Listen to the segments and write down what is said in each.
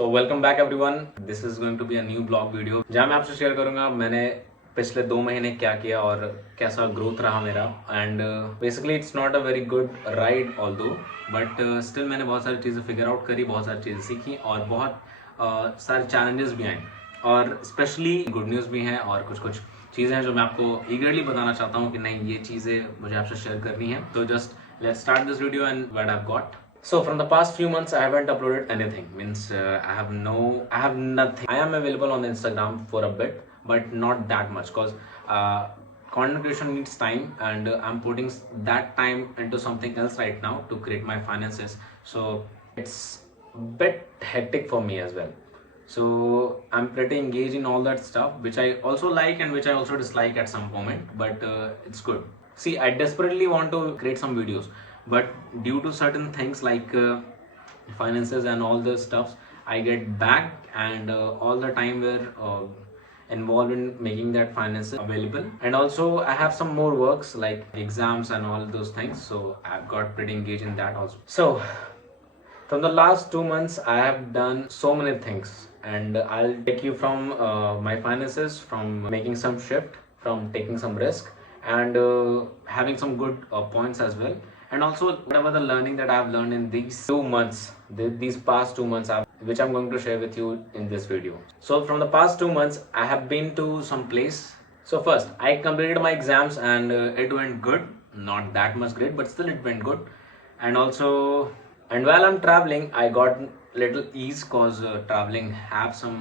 So welcome back everyone. This is going to be a new blog video जहाँ मैं आपसे share करूँगा मैंने पिछले 2 महीने क्या किया और कैसा ग्रोथ रहा मेरा. And basically it's not a very good ride although but still मैंने बहुत सारी चीज़ें फिगर आउट करी, बहुत सारी चीज़ें सीखी और बहुत सारे चैलेंजेस भी आए और स्पेशली गुड न्यूज़ भी हैं और कुछ कुछ चीज़ें हैं जो मैं आपको ईगरली बताना चाहता हूँ कि नहीं ये चीज़ें मुझे आपसे शेयर करनी है. तो just let's start this video and what I have got. So from the past few months, I haven't uploaded anything. Means I have nothing. I am available on the Instagram for a bit, but not that much, cause content creation needs time, and I'm putting that time into something else right now to create my finances. So it's a bit hectic for me as well. So I'm pretty engaged in all that stuff, which I also like and which I also dislike at some moment, but it's good. See, I desperately want to create some videos. But due to certain things like finances and all the stuff, I get back and all the time we're involved in making that finances available. And also I have some more works like exams and all those things, so I've got pretty engaged in that also. So from the last 2 months I have done so many things, and I'll take you from my finances, from making some shift, from taking some risk, and having some good points as well. And also whatever the learning that I have learned in these 2 months, these past 2 months, which I'm going to share with you in this video. So from the past 2 months, I have been to some place. So first, I completed my exams and it went good. Not that much great, but still it went good. And also, and while I'm traveling, I got little ease cause traveling have some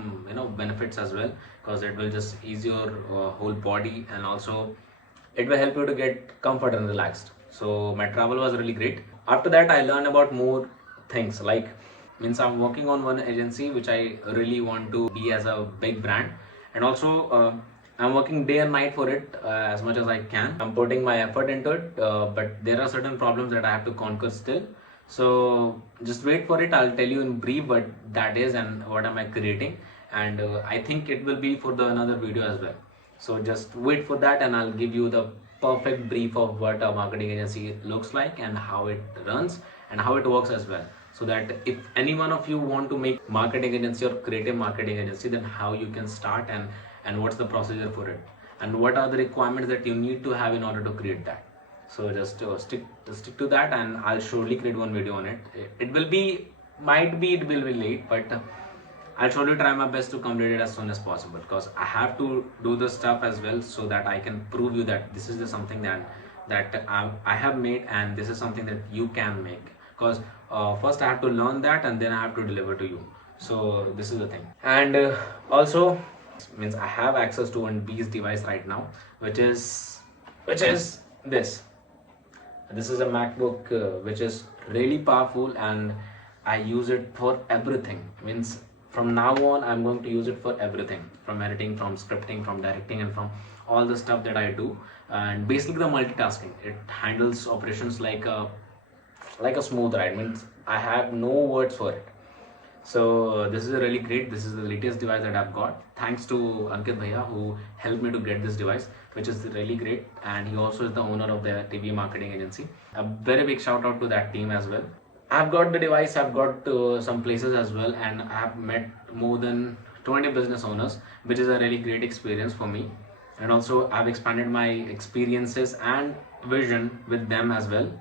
benefits as well, cause it will just ease your whole body, and also it will help you to get comfort and relaxed. So my travel was really great. After that I learned about more things, like means I'm working on one agency which I really want to be as a big brand, and also I'm working day and night for it as much as I can. I'm putting my effort into it, but there are certain problems that I have to conquer still. So just wait for it. I'll tell you in brief what that is and what am I creating, and I think it will be for the another video as well. So just wait for that and I'll give you the perfect brief of what a marketing agency looks like and how it runs and how it works as well, so that if any one of you want to make marketing agency or creative marketing agency, then how you can start and what's the procedure for it and what are the requirements that you need to have in order to create that. So just stick to that, and I'll surely create one video on it. It will be late, but I'll surely try my best to complete it as soon as possible, because I have to do the stuff as well, so that I can prove you that this is something that I have made, and this is something that you can make. Because first I have to learn that, and then I have to deliver to you. So this is the thing. And also means I have access to one beast device right now, which is this. This is a MacBook which is really powerful, and I use it for everything. Means from now on I'm going to use it for everything, from editing, from scripting, from directing, and from all the stuff that I do. And basically the multitasking, it handles operations like a smooth ride. Means I have no words for it. So this is really great. This is the latest device that I've got, thanks to Ankit Bhaiya, who helped me to get this device, which is really great. And he also is the owner of the TV marketing agency. A very big shout out to that team as well. I've got the device, I've got some places as well, and I've met more than 20 business owners, which is a really great experience for me. And also I've expanded my experiences and vision with them as well,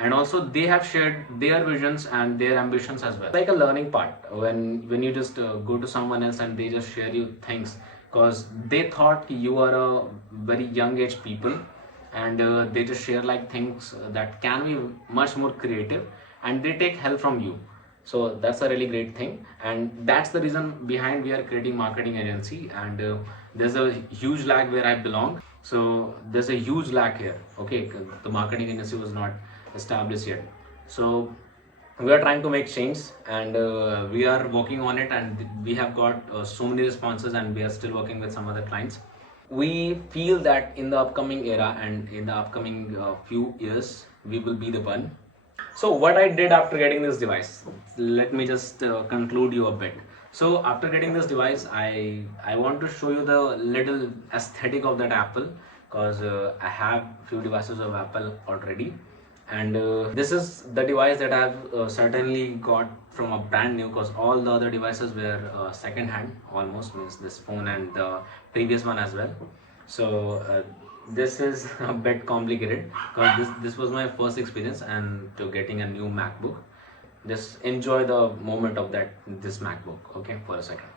and also they have shared their visions and their ambitions as well. It's like a learning part when you just go to someone else and they just share you things, because they thought you are a very young age people, and they just share like things that can be much more creative, and they take help from you. So that's a really great thing, and that's the reason behind we are creating marketing agency. And there's a huge lag where I belong, so there's a huge lag here. Okay, the marketing agency was not established yet, so we are trying to make change, and we are working on it, and we have got so many responses, and we are still working with some other clients. We feel that in the upcoming era and in the upcoming few years we will be the one. So what I did after getting this device, let me just conclude you a bit. So after getting this device, I want to show you the little aesthetic of that Apple, because I have few devices of Apple already, And this is the device that I've certainly got from a brand new, because all the other devices were second hand almost, means this phone and the previous one as well. So this is a bit complicated because this was my first experience and to getting a new MacBook. Just enjoy the moment of that this MacBook, okay, for a second.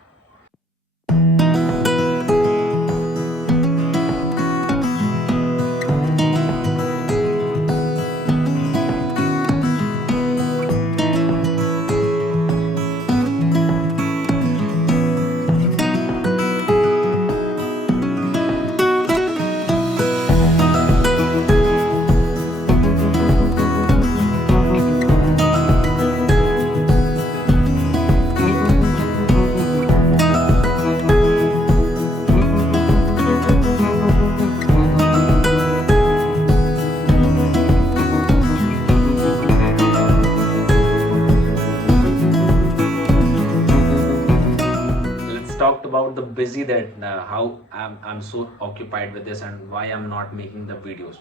Talked about the busy that how I'm so occupied with this and why I'm not making the videos.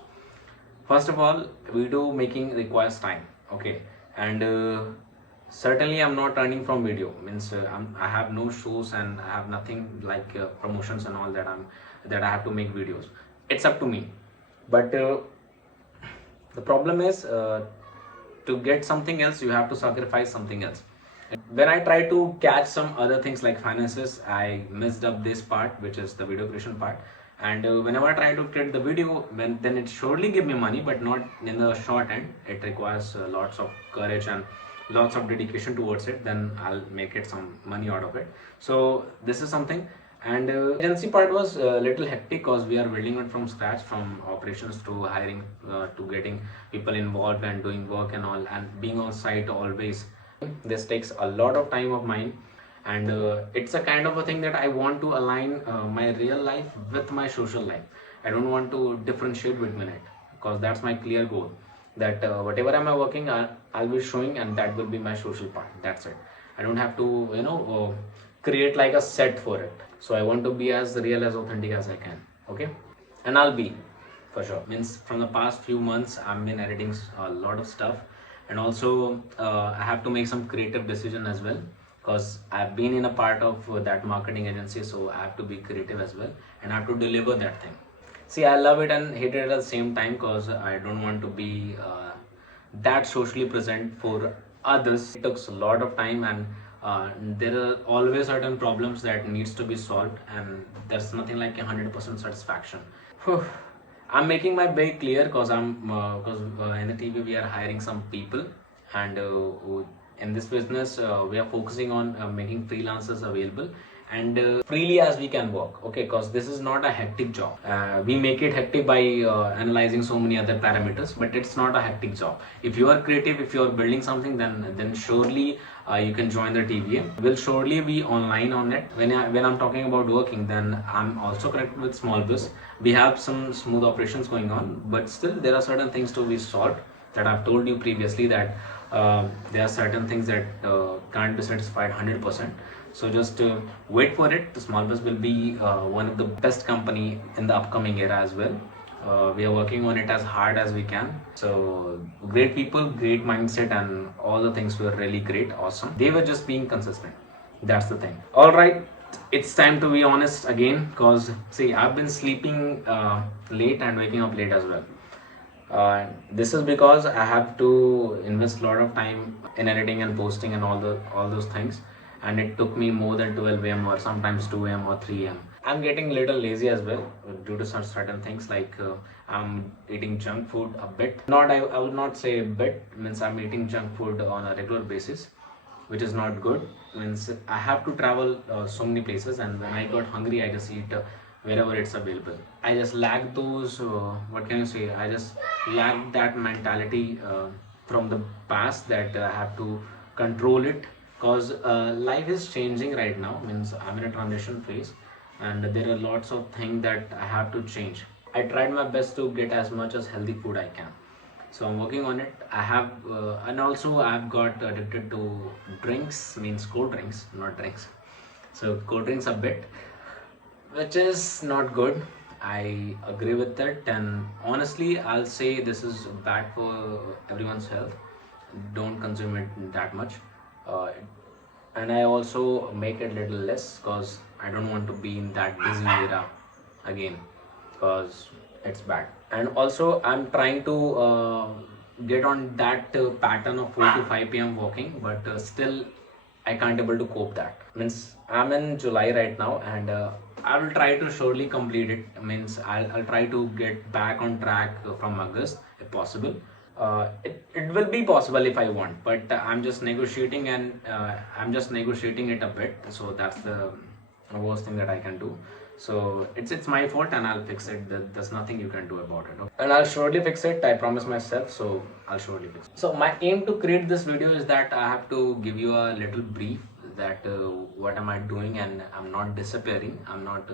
First of all, video making requires time, okay, and certainly I'm not earning from video, means I have no shows and I have nothing like promotions and all that I have to make videos. It's up to me, but the problem is to get something else you have to sacrifice something else. When I try to catch some other things like finances, I messed up this part, which is the video creation part. And whenever I try to create the video, then it surely give me money, but not in the short end. It requires lots of courage and lots of dedication towards it. Then I'll make it some money out of it. So this is something. And agency part was a little hectic because we are building it from scratch, from operations to hiring to getting people involved and doing work and all, and being on site always. This takes a lot of time of mine, and it's a kind of a thing that I want to align my real life with my social life. I don't want to differentiate between it, because that's my clear goal, that whatever am I working, I'll be showing, and that will be my social part. That's it. I don't have to create like a set for it. So I want to be as real, as authentic as I can, okay, and I'll be, for sure. Means from the past few months I've been editing a lot of stuff, and also I have to make some creative decision as well, because I've been in a part of that marketing agency, so I have to be creative as well and I have to deliver that thing. See, I love it and hate it at the same time, because I don't want to be that socially present for others. It takes a lot of time, and there are always certain problems that needs to be solved, and there's nothing like 100% satisfaction. I'm making my way clear, because in the TV we are hiring some people, and in this business we are focusing on making freelancers available and freely as we can work, okay, because this is not a hectic job. We make it hectic by analyzing so many other parameters, but it's not a hectic job. If you are creative, if you are building something, then surely you can join the TVA. We'll surely be online on it. When I'm talking about working, then I'm also connected with small biz. We have some smooth operations going on, but still there are certain things to be solved, that I've told you previously, that there are certain things that can't be satisfied 100%. So just wait for it. The small biz will be one of the best company in the upcoming era as well. We are working on it as hard as we can. So great people, great mindset, and all the things were really great, awesome. They were just being consistent. That's the thing. All right, it's time to be honest again, because see, I've been sleeping late and waking up late as well. This is because I have to invest a lot of time in editing and posting and all those things, and it took me more than 12 a.m. or sometimes 2 a.m. or 3 a.m. I'm getting a little lazy as well due to some certain things, like I'm eating junk food a bit. I would not say a bit, means I'm eating junk food on a regular basis, which is not good. Means I have to travel so many places, and when I got hungry, I just eat wherever it's available. I just lack those, what can you say, I just lack that mentality from the past, that I have to control it, because life is changing right now. Means I'm in a transition phase, and there are lots of things that I have to change. I tried my best to get as much as healthy food I can, so I'm working on it. I have and also I've got addicted to drinks, means cold drinks, not drinks. So cold drinks a bit, which is not good. I agree with it, and honestly, I'll say this is bad for everyone's health. Don't consume it that much, uh, and I also make it little less because I don't want to be in that busy era again, because it's bad. And also, I'm trying to get on that pattern of 4 to 5 p.m. walking, but still I can't able to cope that. Means I'm in July right now, and I will try to surely complete it. Means I'll try to get back on track from August if possible. It will be possible if I want, but I'm just negotiating, and I'm just negotiating it a bit. So that's the worst thing that I can do. So it's my fault, and I'll fix it. There's nothing you can do about it. Okay? And I'll surely fix it. I promise myself. So I'll surely fix it. So my aim to create this video is that I have to give you a little brief that what am I doing, and I'm not disappearing. I'm not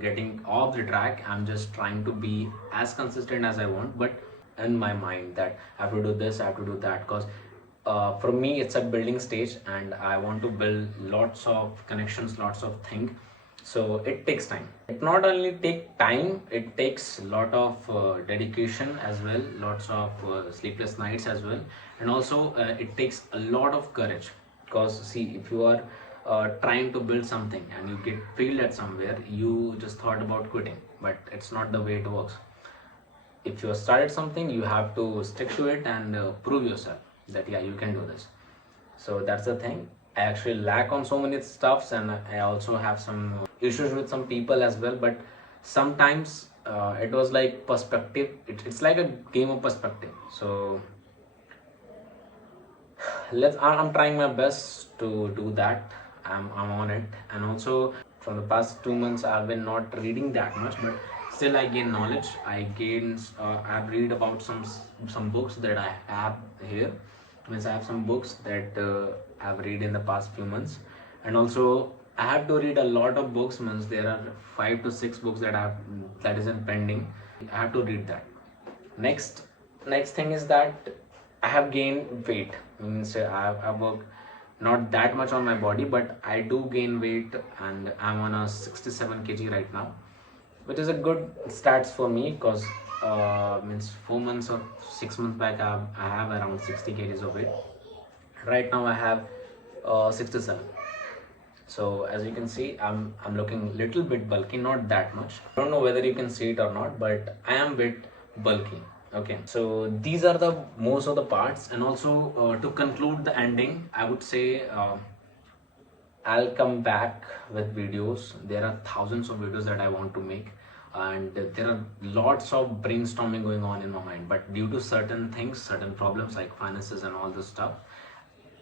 getting off the track. I'm just trying to be as consistent as I want, but in my mind that I have to do this, I have to do that, because for me it's a building stage, and I want to build lots of connections, lots of things. So it takes time. It not only take time, it takes a lot of dedication as well, lots of sleepless nights as well, and also it takes a lot of courage. Because see, if you are trying to build something and you get failed at somewhere, you just thought about quitting, but it's not the way it works. If you have started something, you have to stick to it and prove yourself that yeah, you can do this. So that's the thing. I actually lack on so many stuffs, and I also have some issues with some people as well, but sometimes it was like perspective. It's like a game of perspective. So I'm trying my best to do that. I'm on it. And also from the past 2 months I've been not reading that much, but still I gain knowledge. I've read about some books that I have here. Means I have some books that I've read in the past few months, and also I have to read a lot of books. Means there are 5 to 6 books that is in pending. I have to read that. Next thing is that I have gained weight. Means I work not that much on my body, but I do gain weight, and I'm on a 67 kg right now, which is a good stats for me, because means 4 months or 6 months back I have around 60 kgs of weight. Right now I have 67. So as you can see, I'm looking little bit bulky, not that much. I don't know whether you can see it or not, but I am bit bulky. Okay, so these are the most of the parts. And also to conclude the ending, I would say I'll come back with videos. There are thousands of videos that I want to make, and there are lots of brainstorming going on in my mind, but due to certain things, certain problems like finances and all this stuff,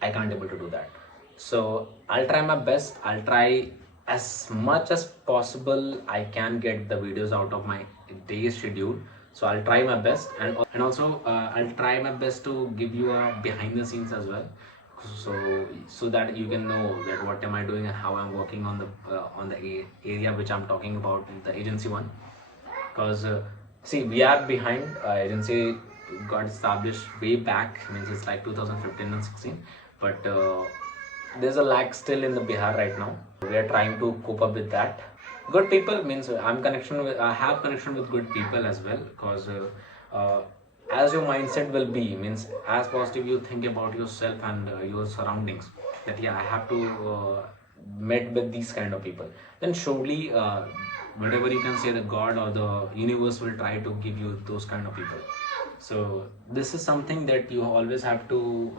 I can't able to do that. So I'll try my best. I'll try as much as possible I can get the videos out of my day schedule. So I'll try my best, and also I'll try my best to give you a behind the scenes as well, so that you can know that what am I doing and how I'm working on the area which I'm talking about, the agency one. Because see, we are behind. Agency got established way back, means it's like 2015 and 16, but there's a lag still in the Bihar right now. We are trying to cope up with that. Good people means I have connection with good people as well, because as your mindset will be, means as positive you think about yourself and your surroundings, that yeah, I have to met with these kind of people, then surely whatever you can say, the God or the universe will try to give you those kind of people. So this is something that you always have to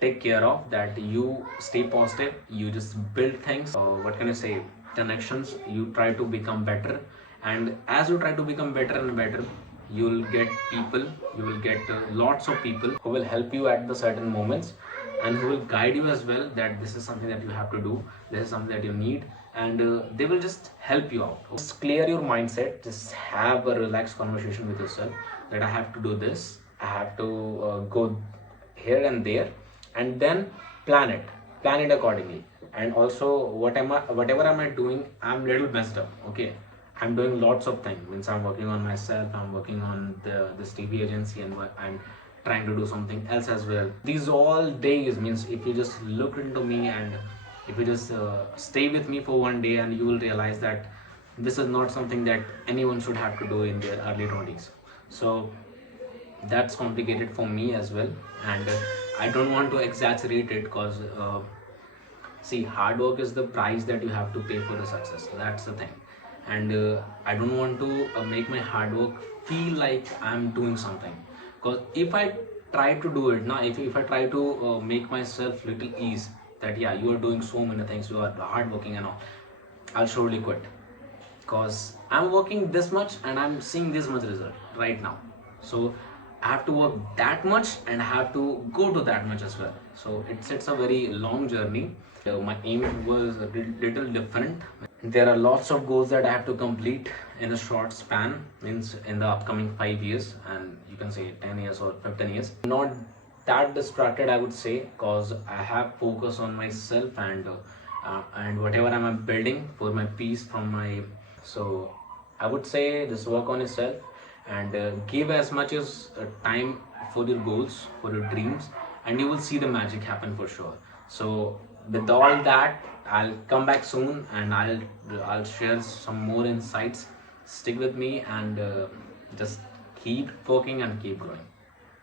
take care of, that you stay positive, you just build things, what can I say, connections, you try to become better, and as you try to become better and better, you will get people, you will get lots of people who will help you at the certain moments, and who will guide you as well, that this is something that you have to do, this is something that you need, and they will just help you out. Just clear your mindset, just have a relaxed conversation with yourself, that I have to do this, I have to go here and there, and then plan it accordingly. And also whatever am I doing, I'm little messed up. Okay, I'm doing lots of things, means I'm working on myself, I'm working on this TV agency, and I'm trying to do something else as well. These all days, means if you just look into me, and if you just stay with me for one day, and you will realize that this is not something that anyone should have to do in their early 20s. So that's complicated for me as well, and I don't want to exaggerate it, because see, hard work is the price that you have to pay for the success. That's the thing. And I don't want to make my hard work feel like I'm doing something. Because if I try to do it now, if I try to make myself little ease that yeah, you are doing so many things, you are hard working and all, I'll surely quit. Because I'm working this much and I'm seeing this much result right now. So I have to work that much and I have to go to that much as well. So it's a very long journey. My aim was a little different. There are lots of goals that I have to complete in a short span, means in the upcoming 5 years, and you can say 10 years or 15 years. Not that distracted, I would say, because I have focus on myself and whatever I'm building for my peace from my. So I would say just work on yourself and give as much as time for your goals, for your dreams, and you will see the magic happen for sure. So with all that, I'll come back soon and I'll share some more insights. Stick with me and just keep working and keep growing.